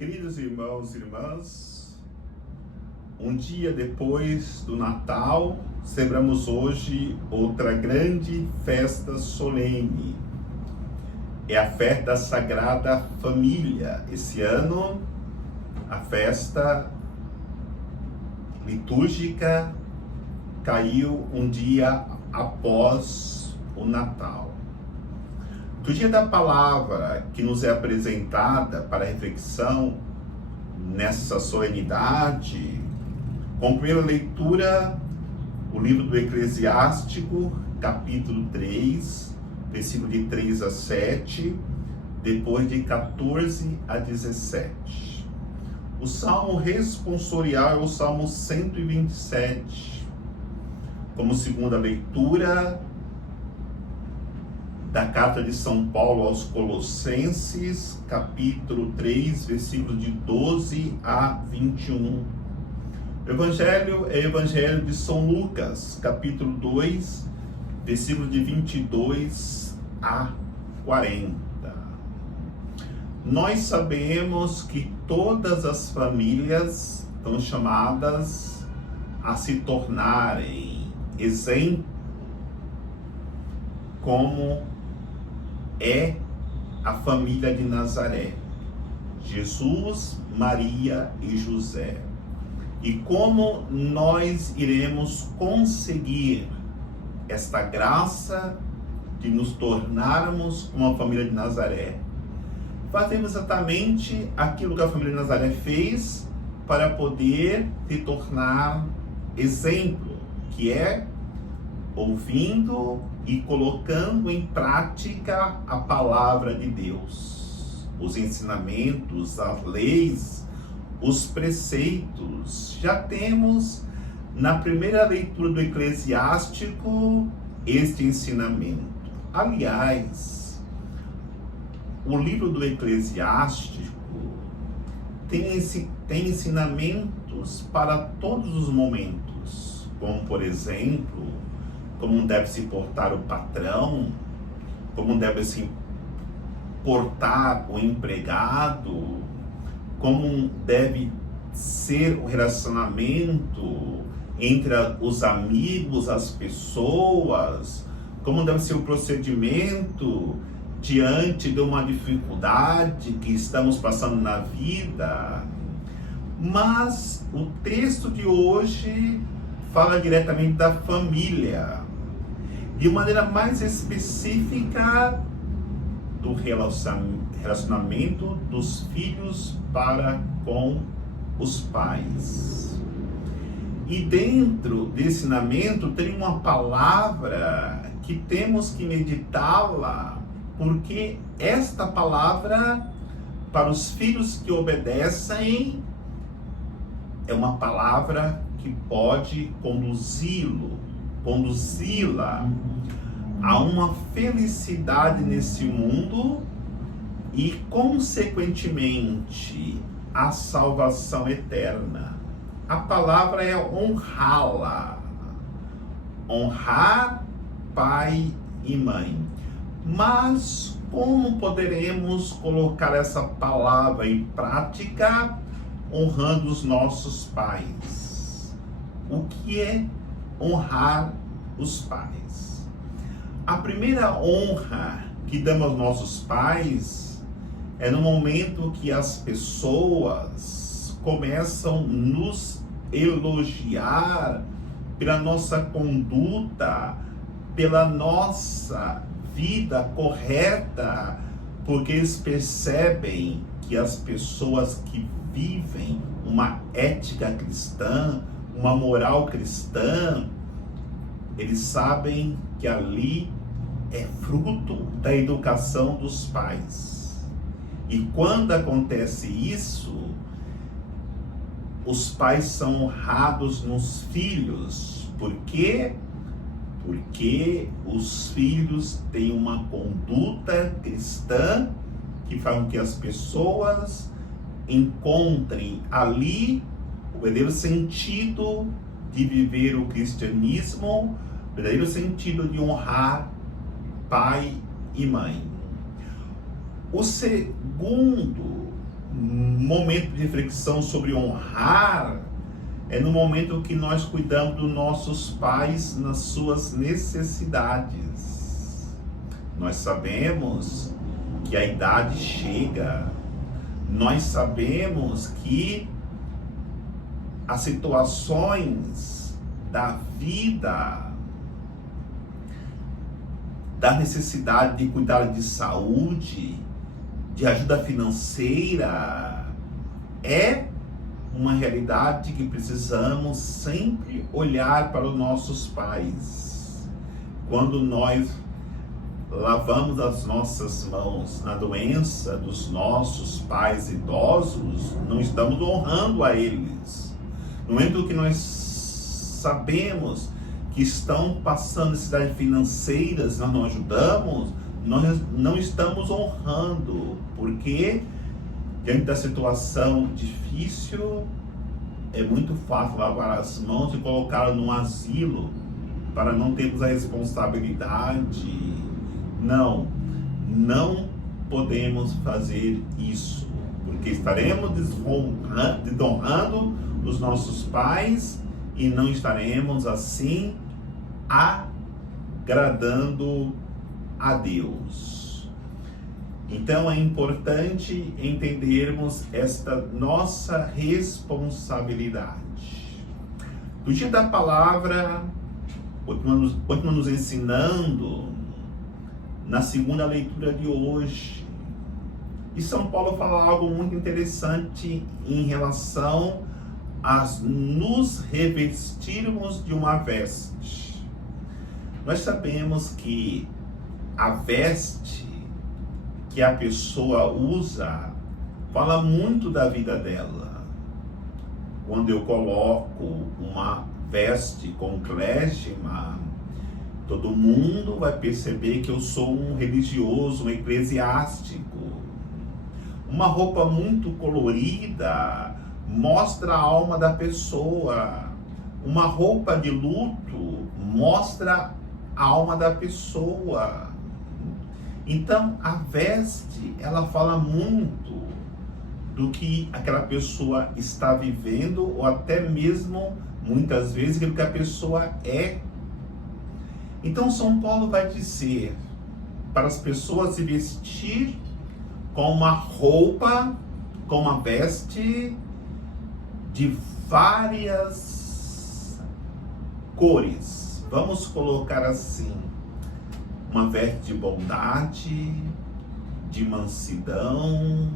Queridos irmãos e irmãs, um dia depois do Natal, celebramos hoje outra grande festa solene. É a festa da Sagrada Família. Esse ano, a festa litúrgica caiu um dia após o Natal. Do dia da palavra que nos é apresentada para reflexão nessa solenidade, com primeira leitura, o livro do Eclesiástico, capítulo 3, versículo de 3 a 7, depois de 14 a 17. O salmo responsorial é o salmo 127. Como segunda leitura da carta de São Paulo aos Colossenses, capítulo 3, versículos de 12 a 21. O Evangelho é o Evangelho de São Lucas, capítulo 2, versículos de 22 a 40. Nós sabemos que todas as famílias estão chamadas a se tornarem exemplo como é a família de Nazaré, Jesus, Maria e José. E como nós iremos conseguir esta graça de nos tornarmos uma família de Nazaré? Fazemos exatamente aquilo que a família de Nazaré fez para poder se tornar exemplo, que é ouvindo e colocando em prática a palavra de Deus, os ensinamentos, as leis, os preceitos. Já temos na primeira leitura do Eclesiástico este ensinamento. Aliás, o livro do Eclesiástico tem ensinamentos para todos os momentos, como por exemplo, como deve se portar o patrão, como deve se portar o empregado, como deve ser o relacionamento entre os amigos, as pessoas, como deve ser o procedimento diante de uma dificuldade que estamos passando na vida. Mas o texto de hoje fala diretamente da família, de maneira mais específica do relacionamento dos filhos para com os pais. E dentro desse ensinamento tem uma palavra que temos que meditá-la, porque esta palavra, para os filhos que obedecem, é uma palavra que pode conduzi-la a uma felicidade nesse mundo e, consequentemente, a salvação eterna. A palavra é honrá-la. Honrar pai e mãe. Mas como poderemos colocar essa palavra em prática honrando os nossos pais? O que é honrar os pais? A primeira honra que damos aos nossos pais é no momento que as pessoas começam a nos elogiar pela nossa conduta, pela nossa vida correta, porque eles percebem que as pessoas que vivem uma ética cristã, uma moral cristã, eles sabem que ali é fruto da educação dos pais. E quando acontece isso, os pais são honrados nos filhos. Por quê? Porque os filhos têm uma conduta cristã que faz com que as pessoas encontrem ali o verdadeiro sentido de viver o cristianismo, o verdadeiro sentido de honrar pai e mãe. O segundo momento de reflexão sobre honrar é no momento que nós cuidamos dos nossos pais nas suas necessidades. Nós sabemos que a idade chega, nós sabemos que as situações da vida, da necessidade de cuidar de saúde, de ajuda financeira, é uma realidade que precisamos sempre olhar para os nossos pais. Quando nós lavamos as nossas mãos na doença dos nossos pais idosos, não estamos honrando a eles. No momento que nós sabemos que estão passando necessidades financeiras, nós não ajudamos, nós não estamos honrando, porque diante da situação difícil, é muito fácil lavar as mãos e colocá-lo num asilo para não termos a responsabilidade. Não podemos fazer isso, porque estaremos desonrando os nossos pais e não estaremos assim agradando a Deus. Então é importante entendermos esta nossa responsabilidade. Do dia da palavra, continua nos ensinando na segunda leitura de hoje. E São Paulo fala algo muito interessante em relação a nos revestirmos de uma veste. Nós sabemos que a veste que a pessoa usa fala muito da vida dela. Quando eu coloco uma veste com clésima, todo mundo vai perceber que eu sou um religioso, um eclesiástico. Uma roupa muito colorida mostra a alma da pessoa. Uma roupa de luto mostra a alma da pessoa. Então, a veste, ela fala muito do que aquela pessoa está vivendo, ou até mesmo, muitas vezes, aquilo que a pessoa é. Então, São Paulo vai dizer para as pessoas se vestir com uma roupa, com uma veste de várias cores. Vamos colocar assim: uma veste de bondade, de mansidão,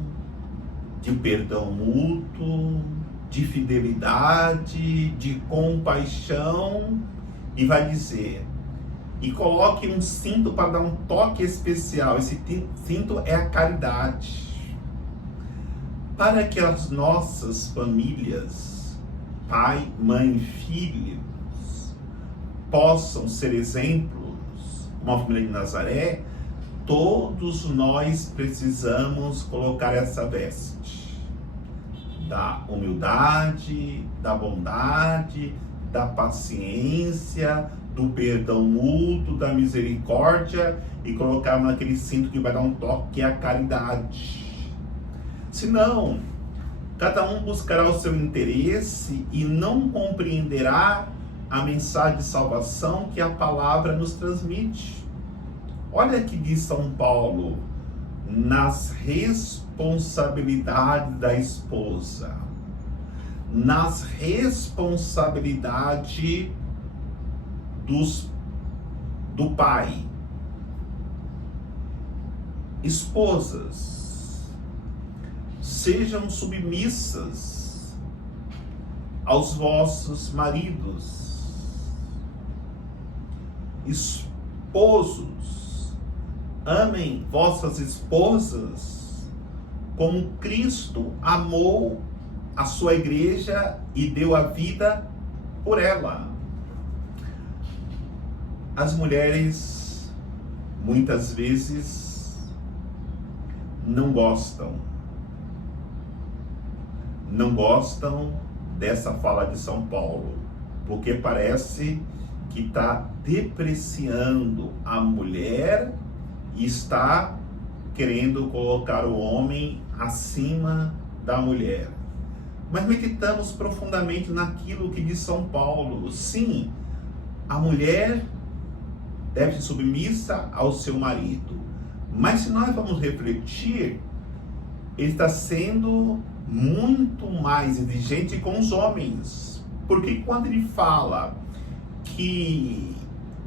de perdão mútuo, de fidelidade, de compaixão, e vai dizer: e coloque um cinto para dar um toque especial. Esse cinto é a caridade. Para que as nossas famílias, pai, mãe, filhos, possam ser exemplos, uma família de Nazaré, todos nós precisamos colocar essa veste da humildade, da bondade, da paciência, do perdão mútuo, da misericórdia, e colocar naquele cinto que vai dar um toque, que é a caridade. Senão, cada um buscará o seu interesse e não compreenderá a mensagem de salvação que a palavra nos transmite. Olha que diz São Paulo: nas responsabilidades da esposa, nas responsabilidades do pai. Esposas, sejam submissas aos vossos maridos. Esposos, amem vossas esposas como Cristo amou a sua igreja e deu a vida por ela. As mulheres, muitas vezes, não gostam dessa fala de São Paulo, porque parece que está depreciando a mulher e está querendo colocar o homem acima da mulher. Mas meditamos profundamente naquilo que diz São Paulo. Sim, a mulher deve ser submissa ao seu marido. Mas se nós vamos refletir, ele está sendo muito mais exigente com os homens. Porque quando ele fala que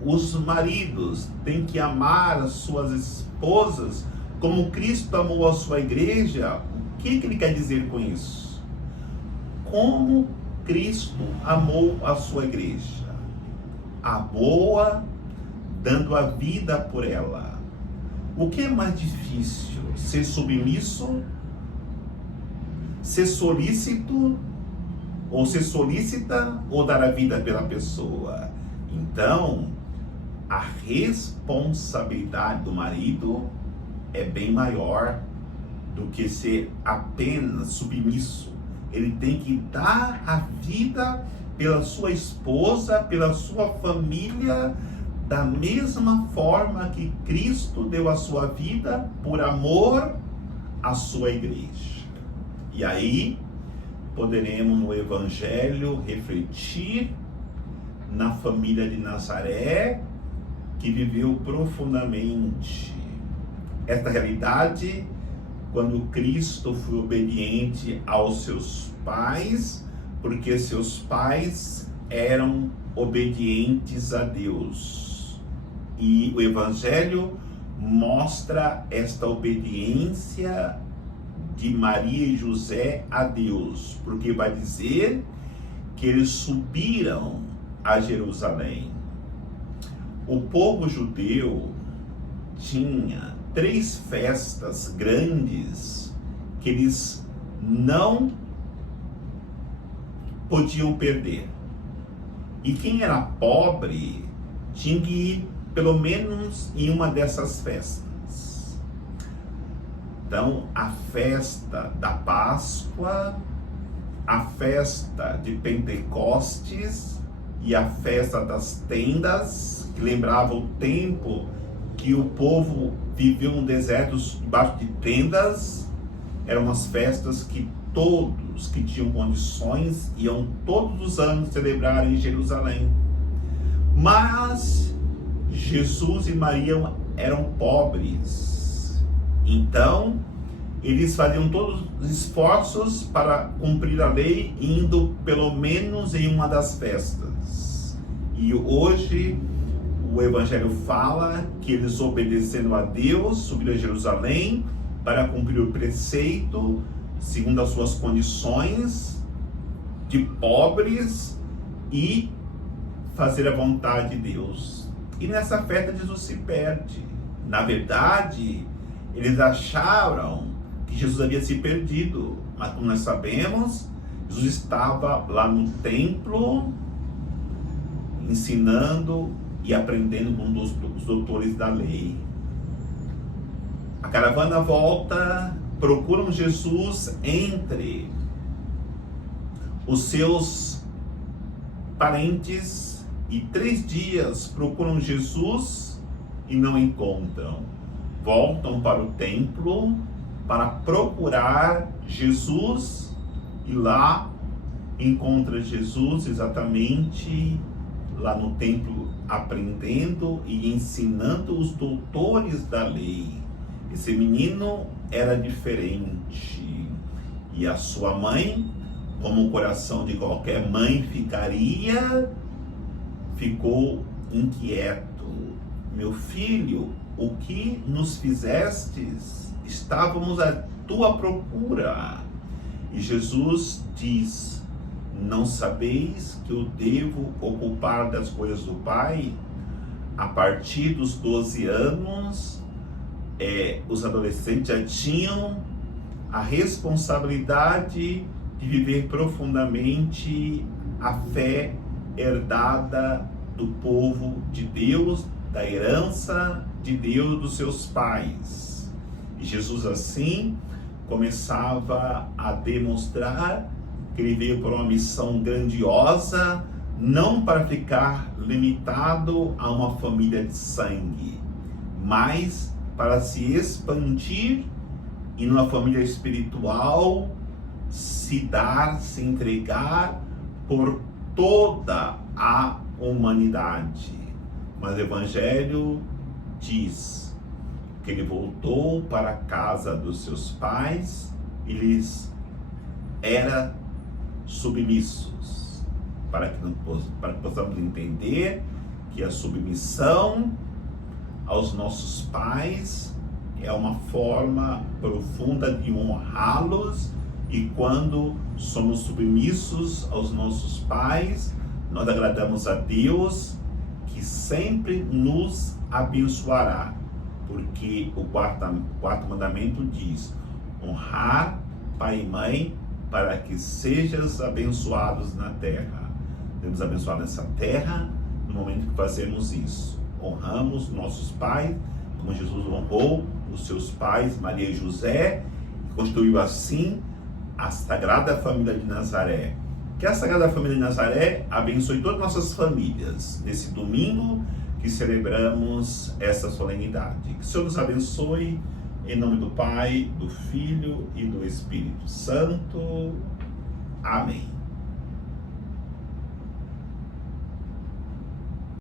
os maridos têm que amar as suas esposas como Cristo amou a sua igreja, o que ele quer dizer com isso? Como Cristo amou a sua igreja? Amou-a, dando a vida por ela. O que é mais difícil? Ser submisso? Ser solícito? Ou ser solícita? Ou dar a vida pela pessoa? Então, a responsabilidade do marido é bem maior do que ser apenas submisso. Ele tem que dar a vida pela sua esposa, pela sua família, da mesma forma que Cristo deu a sua vida por amor à sua igreja. E aí poderemos no Evangelho refletir na família de Nazaré, que viveu profundamente esta realidade quando Cristo foi obediente aos seus pais, porque seus pais eram obedientes a Deus. E o Evangelho mostra esta obediência de Maria e José a Deus, porque vai dizer que eles subiram a Jerusalém. O povo judeu tinha 3 festas grandes que eles não podiam perder. E quem era pobre tinha que ir pelo menos em uma dessas festas. Então, a festa da Páscoa, a festa de Pentecostes e a festa das tendas, que lembrava o tempo que o povo viveu no deserto debaixo de tendas. Eram umas festas que todos que tinham condições iam todos os anos celebrar em Jerusalém. Mas Jesus e Maria eram pobres. Então, eles faziam todos os esforços para cumprir a lei, indo pelo menos em uma das festas. E hoje o Evangelho fala que eles obedeceram a Deus, subiram a Jerusalém para cumprir o preceito, segundo as suas condições de pobres, e fazer a vontade de Deus. E nessa festa Jesus se perde. Na verdade, eles acharam que Jesus havia se perdido, mas como nós sabemos, Jesus estava lá no templo, ensinando e aprendendo com os doutores da lei. A caravana volta, procuram Jesus entre os seus parentes, e 3 dias procuram Jesus e não encontram. Voltam para o templo para procurar Jesus, e lá encontra Jesus exatamente lá no templo, aprendendo e ensinando os doutores da lei. Esse menino era diferente, e a sua mãe, como o coração de qualquer mãe ficaria, ficou inquieto. Meu filho, o que nos fizestes? Estávamos à tua procura. E Jesus diz: não sabeis que eu devo ocupar das coisas do Pai? A partir dos 12 anos, os adolescentes já tinham a responsabilidade de viver profundamente a fé herdada do povo de Deus, da herança de Deus dos seus pais. E Jesus assim começava a demonstrar que ele veio para uma missão grandiosa, não para ficar limitado a uma família de sangue, mas para se expandir em uma família espiritual, se dar, se entregar por toda a humanidade. Mas o Evangelho diz que ele voltou para a casa dos seus pais e lhes era submissos, para que possamos entender que a submissão aos nossos pais é uma forma profunda de honrá-los, e quando somos submissos aos nossos pais, nós agradamos a Deus, que sempre nos abençoará, porque o quarto mandamento diz: honrar pai e mãe, para que sejas abençoados na terra. Devemos abençoar nessa terra no momento que fazemos isso. Honramos nossos pais, como Jesus honrou os seus pais, Maria e José, e constituiu assim a Sagrada Família de Nazaré. Que a Sagrada Família de Nazaré abençoe todas as nossas famílias nesse domingo que celebramos essa solenidade. Que o Senhor nos abençoe, em nome do Pai, do Filho e do Espírito Santo. Amém.